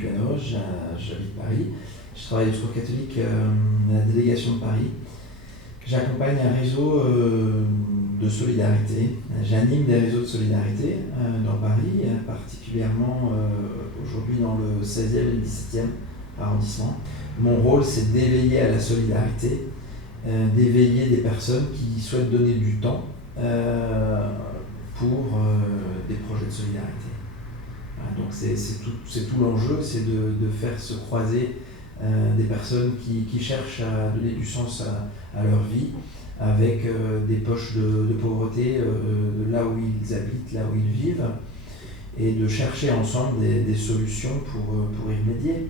QNO, j'habite Paris. Je travaille au Secours catholique à la délégation de Paris. J'accompagne un réseau de solidarité. J'anime des réseaux de solidarité dans Paris, particulièrement aujourd'hui dans le 16e et le 17e arrondissement. Mon rôle, c'est d'éveiller à la solidarité, d'éveiller des personnes qui souhaitent donner du temps pour des projets de solidarité. Voilà, donc c'est tout l'enjeu, c'est de faire se croiser des personnes qui cherchent à donner du sens à leur vie, avec des poches de pauvreté là où ils habitent, là où ils vivent, et de chercher ensemble des solutions pour y remédier.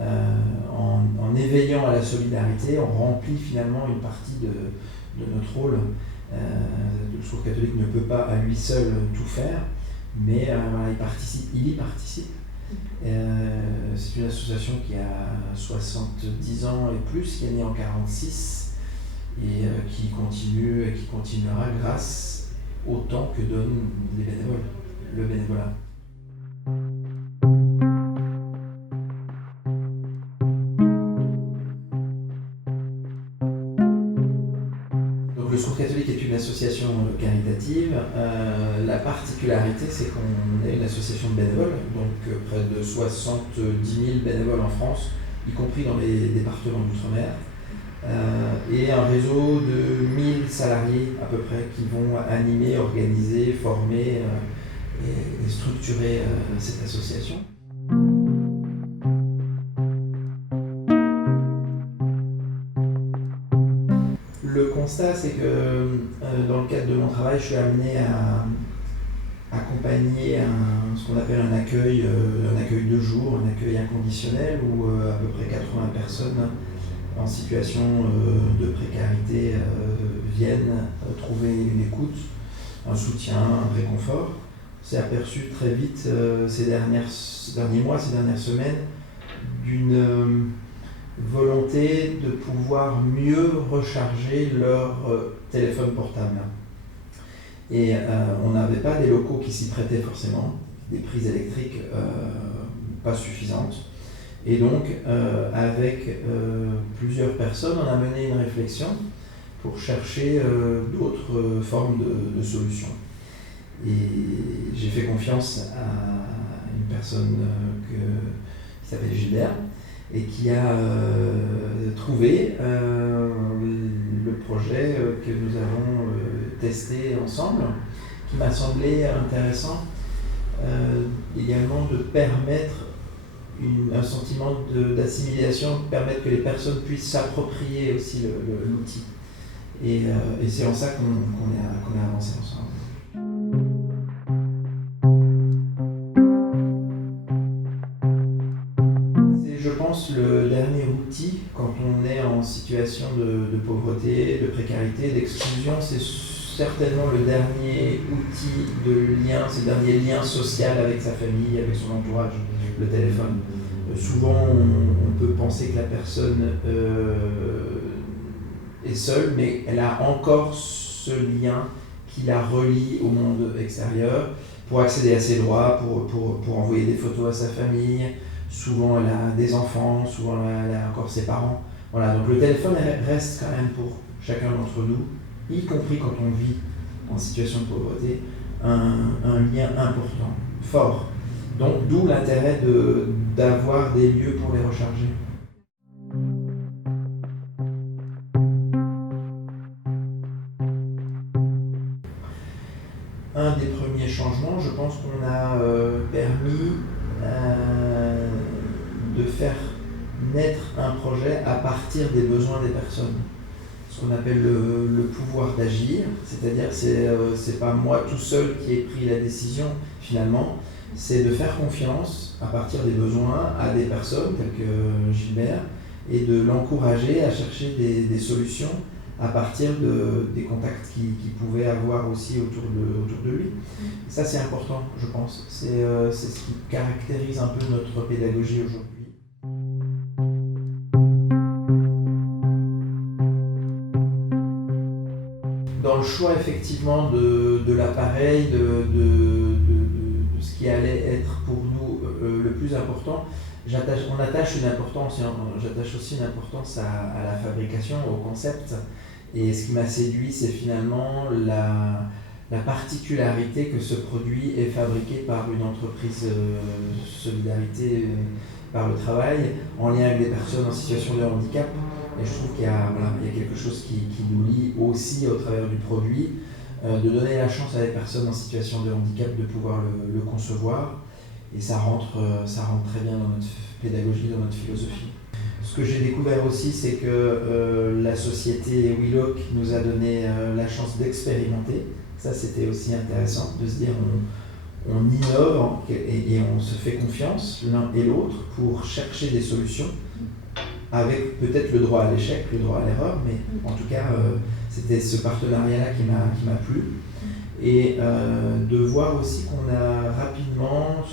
En éveillant à la solidarité, on remplit finalement une partie de notre rôle. Le Secours catholique ne peut pas à lui seul tout faire, mais il y participe. C'est une association qui a 70 ans et plus, qui est née en 1946 et qui continue et qui continuera grâce au temps que donnent les bénévoles, le bénévolat. Donc le Secours catholique est une association caritative. La particularité, c'est qu'on est une association de bénévoles, donc près de 70 000 bénévoles en France, y compris dans les départements d'outre-mer, et un réseau de 1000 salariés à peu près qui vont animer, organiser, former et structurer cette association. Le constat, c'est que dans le cadre de mon travail, je suis amené à accompagner ce qu'on appelle un accueil de jour, un accueil inconditionnel, où à peu près 80 personnes en situation de précarité viennent trouver une écoute, un soutien, un réconfort. C'est aperçu très vite ces derniers mois, ces dernières semaines, d'une volonté de pouvoir mieux recharger leur téléphone portable. Et on n'avait pas des locaux qui s'y prêtaient forcément, des prises électriques pas suffisantes. Et donc, avec plusieurs personnes, on a mené une réflexion pour chercher d'autres formes de solutions. Et j'ai fait confiance à une personne qui s'appelle Gilbert, et qui a trouvé le projet que nous avons testé ensemble, qui m'a semblé intéressant également de permettre un sentiment d'assimilation, de permettre que les personnes puissent s'approprier aussi l'outil. Et c'est en ça qu'on a avancé ensemble. Je pense le dernier outil quand on est en situation de pauvreté, de précarité, d'exclusion, c'est certainement le dernier outil de lien, c'est le dernier lien social avec sa famille, avec son entourage, le téléphone. Souvent on peut penser que la personne est seule, mais elle a encore ce lien qui la relie au monde extérieur pour accéder à ses droits, pour envoyer des photos à sa famille. Souvent elle a des enfants, souvent elle a encore ses parents. Voilà, donc le téléphone reste quand même pour chacun d'entre nous, y compris quand on vit en situation de pauvreté, un lien important, fort. Donc d'où l'intérêt d'avoir des lieux pour les recharger. Un des premiers changements, je pense qu'on a permis de faire naître un projet à partir des besoins des personnes. Ce qu'on appelle le pouvoir d'agir, c'est-à-dire c'est pas moi tout seul qui ai pris la décision finalement, c'est de faire confiance à partir des besoins à des personnes telles que Gilbert et de l'encourager à chercher des solutions à partir des contacts qu'il pouvait avoir aussi autour de lui. Ça c'est important, je pense, c'est ce qui caractérise un peu notre pédagogie aujourd'hui. Dans le choix effectivement de l'appareil, de ce qui allait être pour nous le plus important, important. J'attache aussi une importance à la fabrication, au concept. Et ce qui m'a séduit, c'est finalement la particularité que ce produit est fabriqué par une entreprise solidarité par le travail, en lien avec des personnes en situation de handicap. Et je trouve qu'il y a, voilà, il y a quelque chose qui nous lie aussi au travers du produit, de donner la chance à des personnes en situation de handicap de pouvoir le concevoir. Et ça rentre très bien dans notre pédagogie, dans notre philosophie. Ce que j'ai découvert aussi, c'est que la société Wheelock nous a donné la chance d'expérimenter. Ça, c'était aussi intéressant, de se dire on innove et on se fait confiance l'un et l'autre pour chercher des solutions, avec peut-être le droit à l'échec, le droit à l'erreur, mais en tout cas, c'était ce partenariat-là qui m'a plu. Et de voir aussi qu'on a rapidement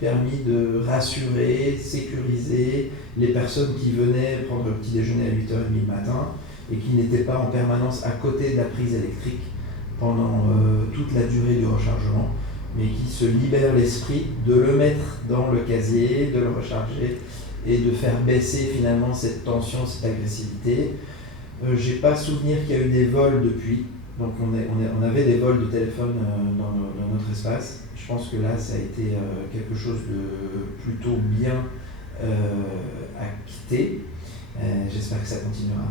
permis de rassurer, sécuriser les personnes qui venaient prendre le petit déjeuner à 8h30 le matin et qui n'étaient pas en permanence à côté de la prise électrique pendant toute la durée du rechargement, mais qui se libèrent l'esprit de le mettre dans le casier, de le recharger et de faire baisser finalement cette tension, cette agressivité. J'ai pas souvenir qu'il y a eu des vols depuis, donc on avait des vols de téléphone dans notre espace. Je pense que là, ça a été quelque chose de plutôt bien acquitté. J'espère que ça continuera.